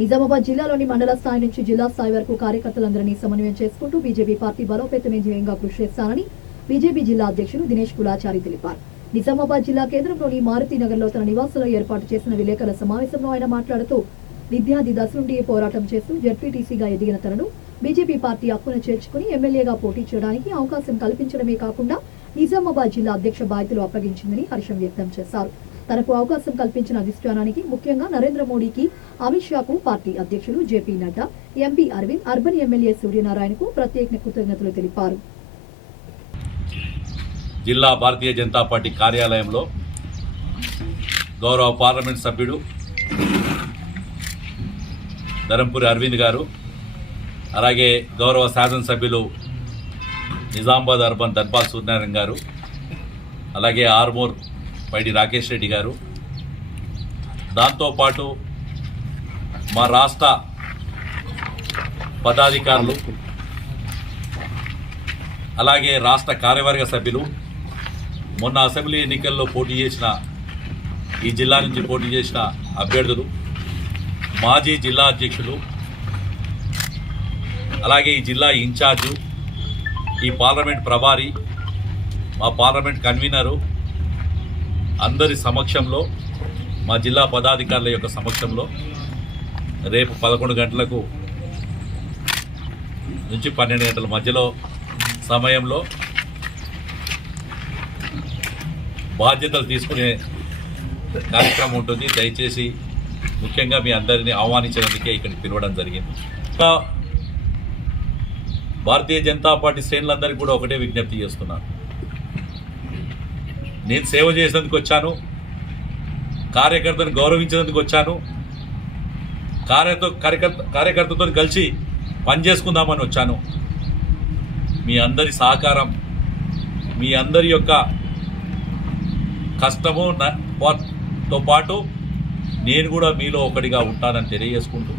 నిజామాబాద్ జిల్లాలోని మండల స్థాయి నుంచి జిల్లా స్థాయి వరకు కార్యకర్తలందరినీ సమన్వయం చేసుకుంటూ బీజేపీ పార్టీ బలోపేతమే ధ్యేయంగా కృషి చేస్తానని బీజేపీ జిల్లా అధ్యక్షులు దినేష్ కులాచారి తెలిపారు. నిజామాబాద్ జిల్లా కేంద్రంలోని మారుతినగర్లో తన నివాసంలో ఏర్పాటు చేసిన విలేకరుల సమావేశంలో ఆయన మాట్లాడుతూ విద్యార్థి దశ నుండి పోరాటం చేస్తూ జెడ్పీటీసీగా ఎదిగిన తనను బీజేపీ పార్టీ హక్కును చేర్చుకుని ఎమ్మెల్యేగా పోటీ చేయడానికి అవకాశం కల్పించడమే కాకుండా నిజామాబాద్ జిల్లా అధ్యక్ష బాధ్యతలు అప్పగించిందని హర్షం వ్యక్తం చేశారు. తనకు అవకాశం కల్పించిన అధిష్టానానికి ముఖ్యంగా నరేంద్ర మోడీకి, అమిత్ షాకు, పార్టీ అధ్యక్షులు JP Nadda, MP Arvind, urban MLA సూర్యనారాయణకు ప్రత్యేక కృతజ్ఞతలు తెలిపారు. జిల్లా భారతీయ జనతా పార్టీ కార్యాలయంలో గౌరవ పార్లమెంట్ సభ్యుడు ధరంపూరి అరవింద్ గారు, అలాగే గౌరవ శాసనసభ్యులు నిజామాబాద్ అర్బన్ ధన్పాల్ సూర్యనారాయణ గారు, అలాగే ఆర్మూర్ పైడి రాకేష్ రెడ్డి గారు, దాంతోపాటు మా రాష్ట్ర పదాధికారులు, అలాగే రాష్ట్ర కార్యవర్గ సభ్యులు, మొన్న అసెంబ్లీ ఎన్నికల్లో పోటీ చేసిన ఈ జిల్లా నుంచి పోటీ చేసిన అభ్యర్థులు, మాజీ జిల్లా అధ్యక్షులు, అలాగే ఈ జిల్లా ఇన్ఛార్జు, ఈ పార్లమెంట్ ప్రభారి, మా పార్లమెంట్ కన్వీనరు అందరి సమక్షంలో, మా జిల్లా పదాధికారుల యొక్క సమక్షంలో రేపు 11 గంటలకు నుంచి 12 గంటల మధ్యలో సమయంలో బాధ్యతలు తీసుకునే కార్యక్రమం ఉంటుంది. దయచేసి ముఖ్యంగా మీ అందరినీ ఆహ్వానించినందుకే ఇక్కడికి పిలవడం జరిగింది. భారతీయ జనతా పార్టీ శ్రేణులందరికీ కూడా ఒకటే విజ్ఞప్తి చేస్తున్నాను. నేను సేవ చేసేందుకు వచ్చాను, కార్యకర్తను గౌరవించేందుకు వచ్చాను, కార్యకర్తతో కలిసి పనిచేసుకుందామని వచ్చాను. మీ అందరి సహకారం, మీ అందరి యొక్క కష్టముతో పాటు నేను కూడా మీలో ఒకటిగా ఉంటానని తెలియజేసుకుంటూ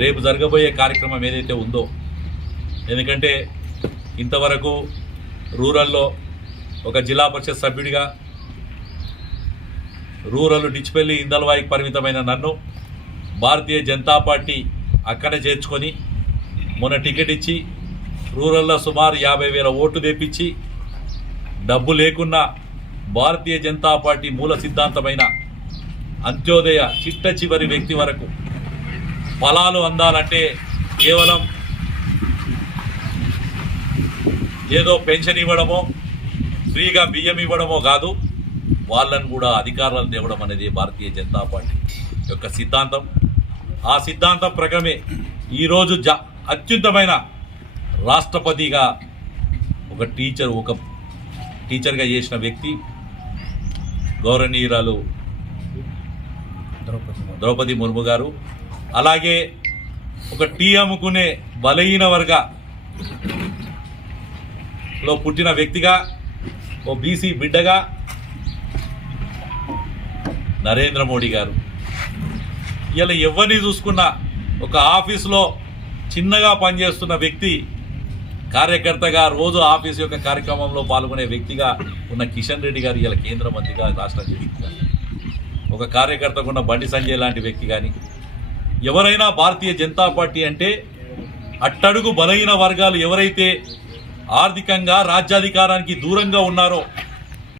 రేపు జరగబోయే కార్యక్రమం ఏదైతే ఉందో, ఎందుకంటే ఇంతవరకు రూరల్లో ఒక జిల్లా పరిషత్ సభ్యుడిగా రూరల్ డిచ్పల్లి ఇందల్వాయికి పరిమితమైన నన్ను భారతీయ జనతా పార్టీ అక్కడ చేర్చుకొని మొన్న టికెట్ ఇచ్చి రూరల్లో సుమారు 50,000 ఓట్లు తెప్పించి డబ్బు లేకున్నా భారతీయ జనతా పార్టీ మూల సిద్ధాంతమైన అంత్యోదయ చిట్ట చివరి వ్యక్తి వరకు ఫలాలు అందాలంటే కేవలం ఏదో పెన్షన్ ఇవ్వడమో, ఫ్రీగా బియ్యం ఇవ్వడమో కాదు, వాళ్ళను కూడా అధికారాలు తేవడం అనేది భారతీయ జనతా పార్టీ యొక్క సిద్ధాంతం. ఆ సిద్ధాంతం ప్రకారమే ఈరోజు అత్యున్నతమైన రాష్ట్రపతిగా ఒక టీచర్గా చేసిన వ్యక్తి గౌరవనీయురాలు ద్రౌపది ముర్ము గారు, అలాగే ఒక టీ అమ్ముకునే బలహీన వర్గలో పుట్టిన వ్యక్తిగా, ఓ బీసీ బిడ్డగా నరేంద్ర మోడీ గారు. ఇలా ఎవరిని చూసుకున్నా ఒక ఆఫీసులో చిన్నగా పనిచేస్తున్న వ్యక్తి, కార్యకర్తగా రోజు ఆఫీస్ యొక్క కార్యక్రమంలో పాల్గొనే వ్యక్తిగా ఉన్న కిషన్ రెడ్డి గారు ఇలా కేంద్ర మంత్రిగా, రాష్ట్ర అధ్యక్షుడిగా, ఒక కార్యకర్తకున్న బండి సంజయ్ లాంటి వ్యక్తి కానీ, ఎవరైనా భారతీయ జనతా పార్టీ అంటే అట్టడుగు బలహీన వర్గాలు ఎవరైతే ఆర్థికంగా రాజ్యాధికారానికి దూరంగా ఉన్నారో